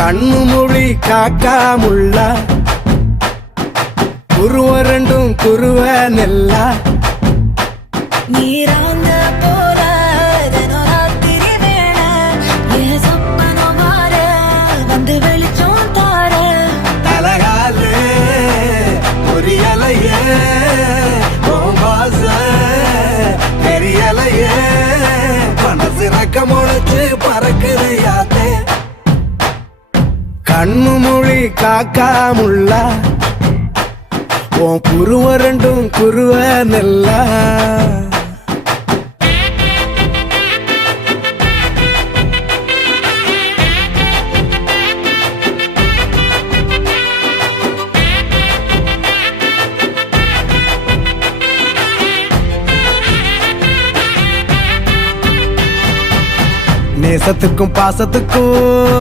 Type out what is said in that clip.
கண்ணு மொழி காக்காமுள்ள குருவ ரெண்டும் குருவ நெல்லா நீராங்க போல தினராத்திரி வேண என் சொப்பனம் மாற வந்து வெளிச்சம் தார தலகாலே பொரியலையே ஓம்பாச பெரியலையே மனசு ரக்க முளைச்சு பறக்குது யாத்தே கண்ணு மொழி காக்காமுள்ள உன் குருவ ரெண்டும் குருவ நெல்லா நேசத்துக்கும் பாசத்துக்கும்